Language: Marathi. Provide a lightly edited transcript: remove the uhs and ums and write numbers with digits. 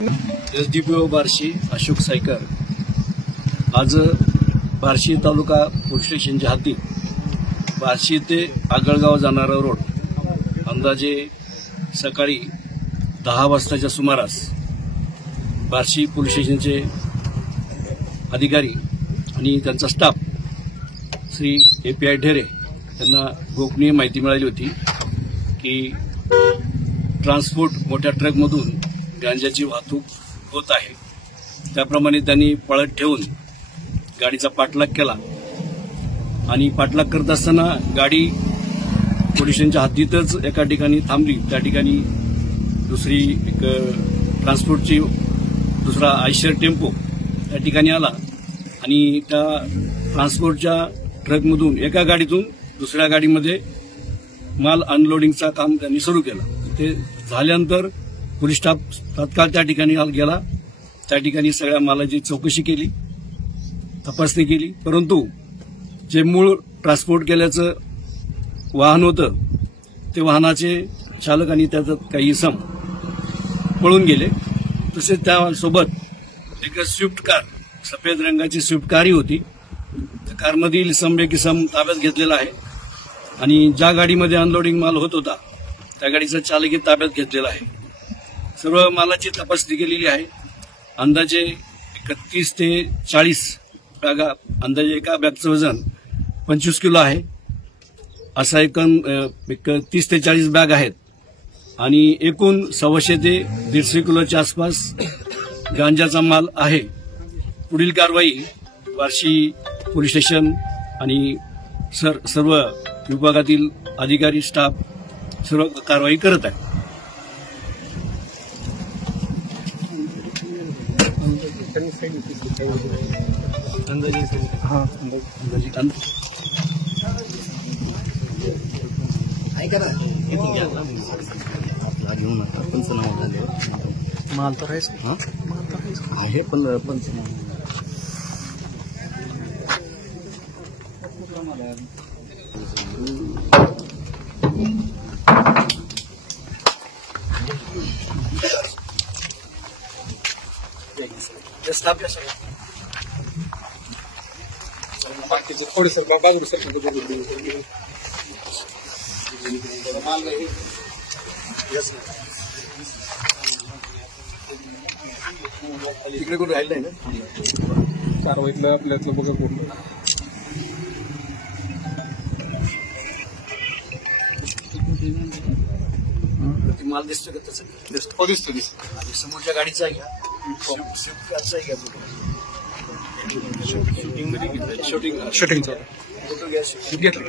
एसडीपीओ बार्शी अशोक सायकर आज बार्शी तालुका पोलीस स्टेशनच्या हद्दीत बार्शी ते आगळगाव जाणारा रोड अंदाजे सकाळी 10 वाजताच्या सुमारास बार्शी पोलीस स्टेशनचे अधिकारी आणि त्यांचा स्टाफ श्री एपीआय ढेरे यांना गोपनीय माहिती मिळाली होती की ट्रान्सपोर्ट मोठ्या ट्रकमधून गांजाची वाहतूक होत आहे। त्याप्रमाणे त्यांनी पळत ठेवून गाडीचा पाठलाग केला आणि पाठलाग करत असताना गाडी पोलीस स्टेशनच्या हद्दीतच एका ठिकाणी थांबली। त्या ठिकाणी दुसरी एक ट्रान्सपोर्टची दुसरा आयशर टेम्पो त्या ठिकाणी आला आणि त्या ट्रान्सपोर्टच्या ट्रकमधून एका गाडीतून दुसऱ्या गाडीमध्ये माल अनलोडिंगचा काम त्यांनी सुरू केलं। ते झाल्यानंतर पोलीस स्टाफ तात्काळ त्या ठिकाणी गेला। त्या ठिकाणी सगळ्या मालाची चौकशी केली, तपासणी केली, परंतु जे मूळ ट्रान्सपोर्ट केल्याचं वाहन होतं ते वाहनाचे चालक आणि त्यात काही इसम पळून गेले। तसेच त्यासोबत एक स्विफ्ट कार, सफेद रंगाची स्विफ्ट कारही होती। त्या कारमधील एक इसम ताब्यात घेतलेला आहे आणि ज्या गाडीमध्ये अनलोडिंग माल होत होता त्या गाडीचा चालकही ताब्यात घेतलेला आहे। सर्व मालाची तपासणी केलेली आहे। अंदाजे 31 ते 40 बॅगा, अंदाजे एका बॅगचं वजन 25 किलो आहे। असा एक 30 ते 40 बॅग आहेत आणि एकूण 125 ते 150 किलोच्या आसपास गांजाचा माल आहे। पुढील कारवाई बार्शी पोलीस स्टेशन आणि सर्व विभागातील अधिकारी स्टाफ सर्व कारवाई करत आहे। माल तर आहे पण बाकीचं थोडंसं बाजूला सरकत तिकडे कोण राहिलं नाही ना कारवाईतलं आपल्यातलं बघा कोण माल दिसतो का? तसं दिसतो दिसतो आणि समोरच्या गाडीचा घ्या, स्विफ्ट कारचा घ्या, शूटिंगचा फोटो घ्या, घेतलं